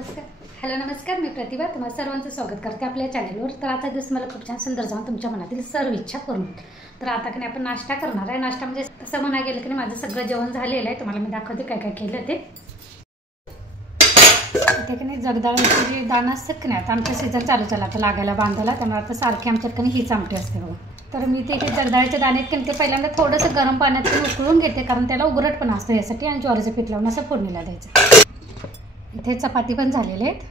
Hello नमस्कार, मी प्रतिभा तुम्हाला सर्वांचं स्वागत करते आपल्या चॅनलवर। तर आता दिवस मला खूप छान सुंदर जाऊन तुमच्या मनातील सर्व इच्छा करून। तर आता की आपण नाश्ता करणार आहे। नाश्ता म्हणजे असं म्हणा गेलं की माझं सगळं जेवण झालेलं आहे। तुम्हाला मी दाखवते काय काय केलं ते। इथे की जगदाळ्याचे जे दाणं असतात की नाही, आता आमचं सीझन चालू झाला आता लागायला बांधायला, त्यामुळे आता सारखी आमच्याकडे हीच आमटी असते बघा। तर मी ते जगदाळ्याचे दाणे की ते पहिल्यांदा थोडंसं गरम पाण्यात उकळून घेते, कारण त्याला उघरटपणा असतो यासाठी, आणि ज्वारीचं पीठ लावून असं फोडणीला द्यायचं। इथे चपाती पण झालेली आहेत।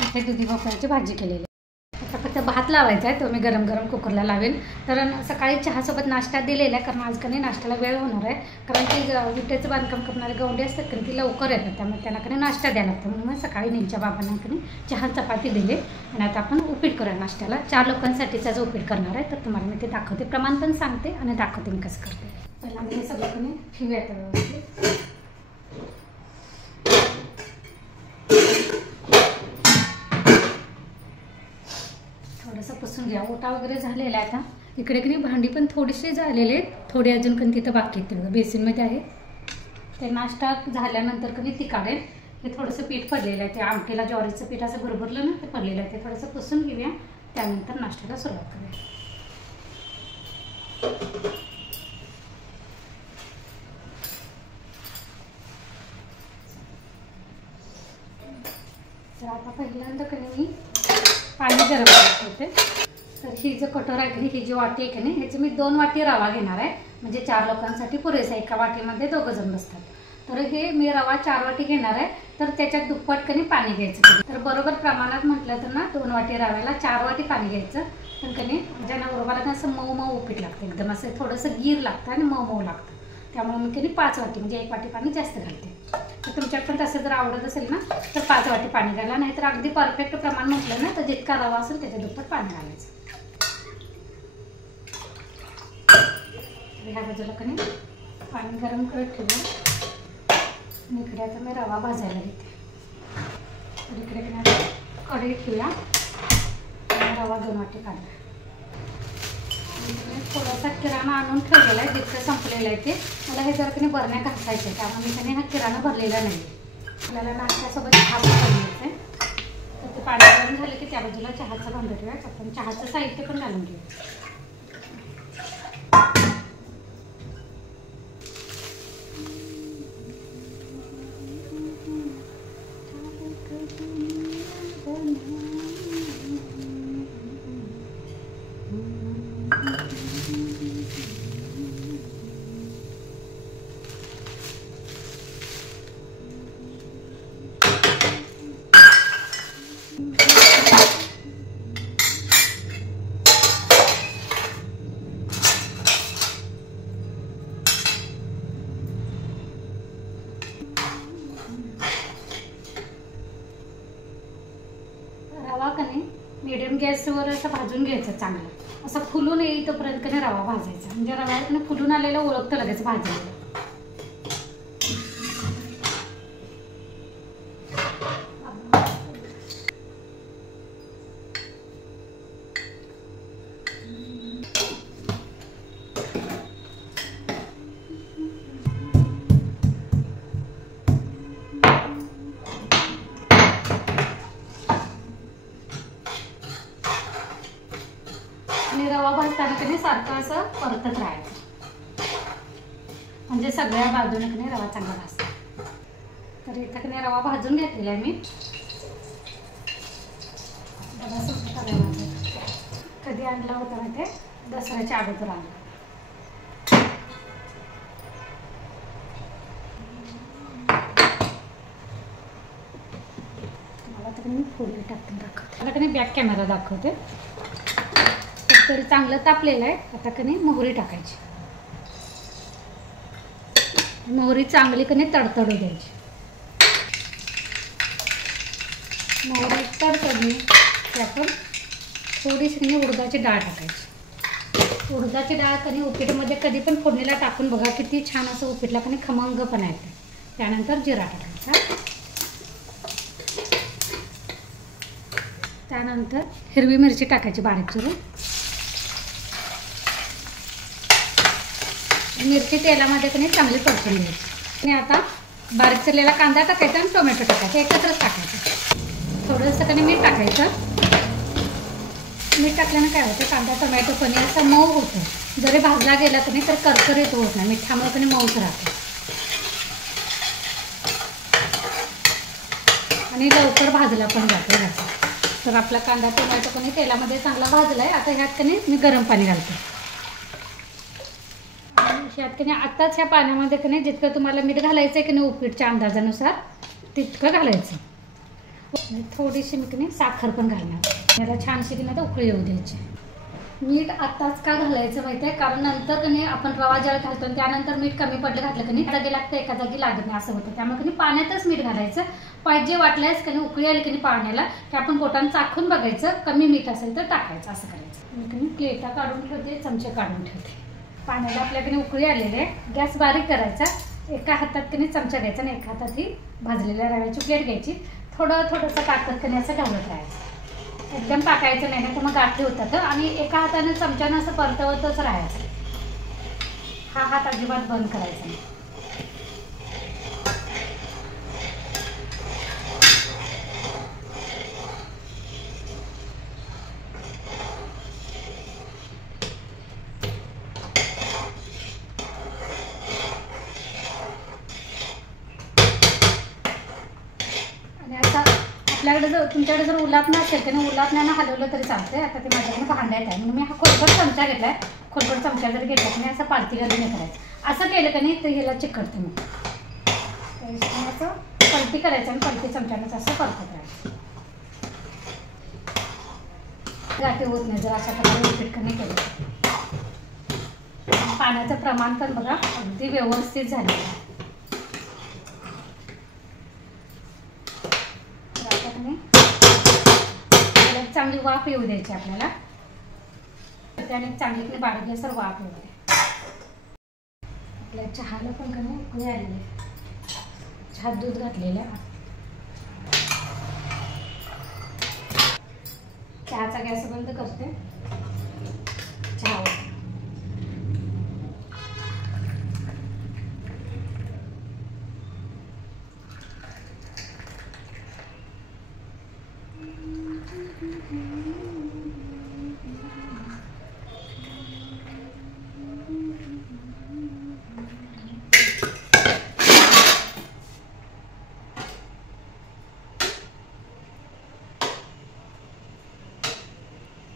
इथे दुधी भोपळ्याची भाजी केलेली आहे। आता फक्त भात लावायचा आहे, तो मी गरम गरम कुकरला लावेल। तर सकाळी चहासोबत नाश्ता दिलेला आहे, कारण आज कधी नाश्त्याला वेळ होणार आहे, कारण ती विटेचं बांधकाम करणारे गवंडी असतात की ती लवकर येतात, त्यामुळे त्यांना कधी नाश्ता द्यायला लागतो। म्हणून मग सकाळी नीलच्या बाबांना कधी चहा चपाती दिले, आणि आता आपण उपीट करूया नाश्त्याला। 4 लोकांसाठीचा जो उपीट करणार आहे, तर तुम्हाला मी ते दाखवते, प्रमाण पण सांगते आणि दाखवते मी कसं करते। पहिल्यांदा हे सगळं कधी ठेवूयात व्यवस्थित। थोडंसं पुसून घ्या, ओटा वगैरे झालेला आहे। आता इकडे की भांडी पण थोडीशी झालेले आहेत, थोडी अजून कधी तिथं बाकी आहेत, बेसिनमध्ये आहे। ते नाश्ता झाल्यानंतर कधी ती काढेल। हे थोडंसं पीठ पडलेलं आहे, ते आमटीला ज्वारीचं पीठ असं भरभरलं ना, ते पडलेलं आहे, ते थोडंसं पुसून घेऊया, त्यानंतर नाश्त्याला सुरुवात करूया। तर आता पहिल्यांदा कधी मी पाणी गरम करत होते। तर ही जो कटोरा आहे की ही जी वाटी आहे की नाही, ह्याची मी 2 वाटी रवा घेणार आहे, म्हणजे 4 लोकांसाठी पुरेसा। एका वाटीमध्ये 2 जण बसतात। तर हे मी रवा 4 वाटी घेणार आहे, तर त्याच्यात दुप्पट कधी पाणी घ्यायचं। तर बरोबर प्रमाणात म्हटलं तर ना 2 वाटी रव्याला 4 वाटी पाणी घ्यायचं। पण कधी ज्यांना बरोबर असं मऊ मऊ उपीट लागतं, एकदम असं थोडंसं गीर लागतं आणि मऊ मऊ लागतं, त्यामुळे मी कधी 5 वाटी म्हणजे 1 वाटी पाणी जास्त घालते। तर तुमच्यात पण तसं जर आवडत असेल ना, तर 5 वाटी पाणी घाला, नाहीतर अगदी परफेक्ट प्रमाण म्हटलं ना, तर जितका रवा असेल त्याच्या दुप्पट पाणी घालायचं। ह्या बाजूला कधी पाणी गरम करत ठेवलं, आणि इकडे आता मी रवा भाजायला घेते। तर इकडे कढई ठेवूया, रवा 2 वाटी काढला। थोडासा किराणा आणून ठेवलेला आहे, जितकं संपलेलं आहे ते मला हे जर कधी बरण्या घासायचे, त्यामुळे मी त्याने हा किराणा भरलेला नाही। आपल्याला नाश्त्यासोबत चहा बनवायचं आहे, तर ते पाणी गरम झालं की त्या बाजूला चहाचं भांडं ठेवूया, आपण चहाचं साहित्य पण घालून घेऊया। रवा कधी मीडियम गॅसवर असं भाजून घ्यायचं, चांगलं असं फुलून येईल तोपर्यंत कधी रवा भाजायचा, म्हणजे रव्यातनं फुलून आलेलं ओळखतं लगेच भाजलेलं। आणि रवा भाजताना कधी सारखं असं परतत राहायचं, म्हणजे सगळ्या बाजूने कधी रवा चांगला भाजतो। तर इथं कधी रवा भाजून घेतलेला आहे मी। कधी आणला होता माहिती आहे, दसऱ्याच्या अगोदर आणला। मला तर मी फोडणी टाकून दाखवते, मला कधी बॅक कॅमेरा दाखवते। तर चांगलं तापलेलं आहे, आता कधी मोहरी टाकायची। मोहरी चांगली कधी तडतडू द्यायची। मोहरी तडतडली की आपण थोडीशी कधी उडदाची डाळ टाकायची। उडदाची डाळ कधी उपीटमध्ये कधी पण फोडणीला टाकून बघा, किती छान असं उपीटला कधी खमंगपणा येते। त्यानंतर जिरा टाकायचा, त्यानंतर हिरवी मिरची टाकायची बारीक चिरून। मिरची तेलामध्ये कधी चांगली परतून घ्यायची, आणि आता बारीक चिरलेला कांदा टाकायचा आणि टोमॅटो टाकायचं, एकत्रच टाकायचं. थोडंसं कधी मीठ टाकायचं. मीठ टाकल्यानं काय होतं, कांदा टोमॅटो पण असा मऊ होतो. जरी भाजला गेला तर नाही तर करकरीत होत नाही, मिठामुळे पण मऊच राहतो आणि लवकर भाजला पण जातो ह्याचा. तर आपला कांदा टोमॅटो पण तेलामध्ये चांगला भाजला आहे. आता ह्यात कधी मी गरम पाणी घालते. ह्यात कधी आत्ताच ह्या पाण्यामध्ये कधी जितकं तुम्हाला मीठ घालायचं आहे की नाही उपीटच्या अंदाजानुसार तितकं घालायचं. थोडीशी मी कधी साखर पण घालणार. याला छानशी की नाही तर उकळी येऊ द्यायची. मीठ आत्ताच का घालायचं माहिती आहे, कारण नंतर कधी आपण रवा ज्याला घालतो त्यानंतर मीठ कमी पडलं घातलं कधी एका जागी लागतं एका जागी लागत नाही असं होतं. त्यामुळे कधी पाण्यातच मीठ घालायचं. पाहिजे वाटल्यास कधी उकळी आली कधी पाण्याला की आपण बोटानं चाखून बघायचं, कमी मीठ असेल तर टाकायचं. असं करायचं. मी कधी प्लेटा काढून ठेवते, चमचे काढून ठेवते. पाण्याला आपल्याकडे उकळी आलेली आहे. गॅस बारीक करायचा. एका हातात कधी चमचा घ्यायचा आणि एका हातात ही भाजलेल्या रव्याची प्लेट घ्यायची. थोडंसं टाकत कधी असं ढवळत राहायचं. एकदम टाकायचं नाही तर मग गाठी होतात आणि एका हाताने चमच्यानं असं परतवतच राहायचं. हा हात अजिबात बंद करायचा नाही. आपल्याकडे जर तुमच्याकडे जर उलापणं असेल तर उलापण्यानं हलवलं तरी चालतंय. आता ते माझ्याकडे भांड्यात आहे म्हणून मी हा खोलगट चमचा घेतलाय. खोलगट चमचा जर घेतला की नाही असं पालती घालून हे करायचं. असं केलं की नाही तर ह्याला चिकटते. मग असं पलटी करायचं आणि पलटी चमच्यानंच असं परतत राहायचं. गाठी होत नाही जर अशा प्रकारे उपीट नाही केलं. पाण्याचं प्रमाण पण बघा अगदी व्यवस्थित झालेलं आहे. चांगली वाफ येऊ द्यायची आपल्याला. त्याने चांगली बारीक गॅसवर वाफ येऊ दे. आपल्या चहाला पण कमी उकळी आलेली आहे. चहात दूध घातलेलं आहे. चहाचा गॅस बंद करते.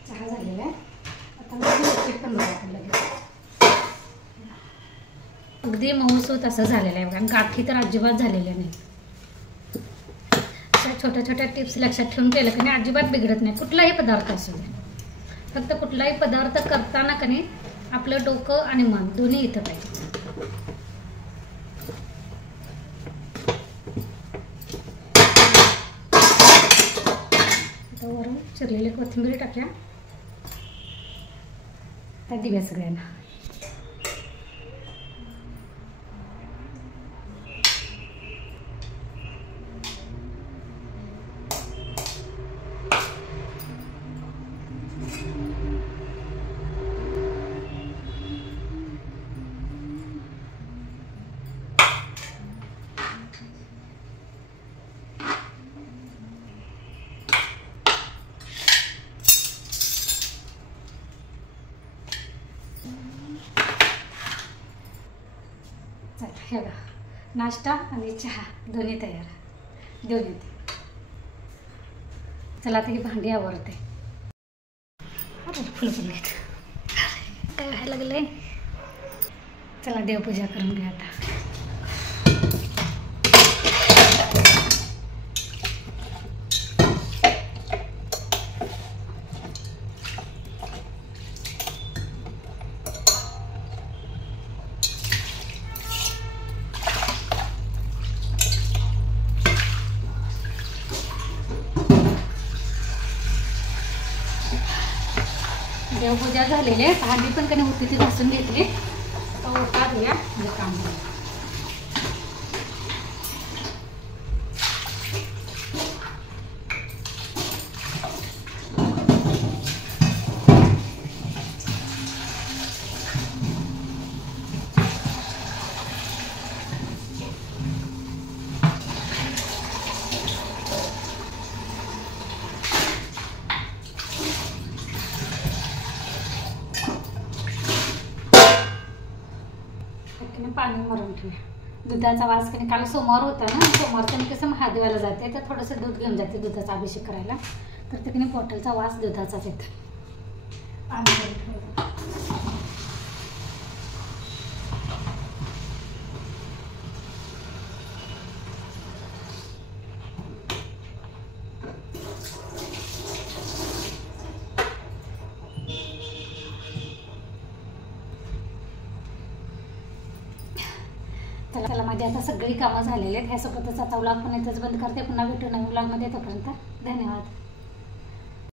चहा झालेला आहे. आता उपीट पण बघा लगेच अगदी मऊसूत असं झालेलं आहे बघा. गाठी तर अजिबात झालेल्या नाही. अशा छोट्या छोट्या टिप्स लक्षात ठेवून केलं की नाही अजिबात बिघडत नाही. कुठलाही पदार्थ असू दे. फक्त कुठलाही पदार्थ करताना की नाही आपलं डोकं आणि मन दोन्ही इथं पाहिजे. आता वरून चिरलेली कोथिंबीर टाकूया. त्या दिव्या सगळ्यांना. हे बघा नाश्ता आणि चहा दोन्ही तयार देऊन येते. चला आता ही भांडी आवरते. अरे फुलं पण घेत काय व्हायला लागलंय. चला देवपूजा करून घ्या आता. देवपूजा झालेली आहे. भांडी पण कधी होती ती घासून घेतली. आता ओटा देऊया म्हणजे काम होईल. पाणी मरून ठेवूया. दुधाचा वास कधी काल सोमवार होता ना, सोमवारचं मी कसं महादेवाला जाते तर थोडंसं दूध घेऊन जाते दुधाचा अभिषेक करायला, तर ते कधी बॉटलचा वास दुधाचाच येतो. पाणी मरून ठेवूया. चला माझी आता सगळी कामं झालेली आहेत. ह्यासोबतच आता व्लॉग पण इथंच बंद करते. पुन्हा भेटू नवीन व्लॉगमध्ये. तोपर्यंत धन्यवाद.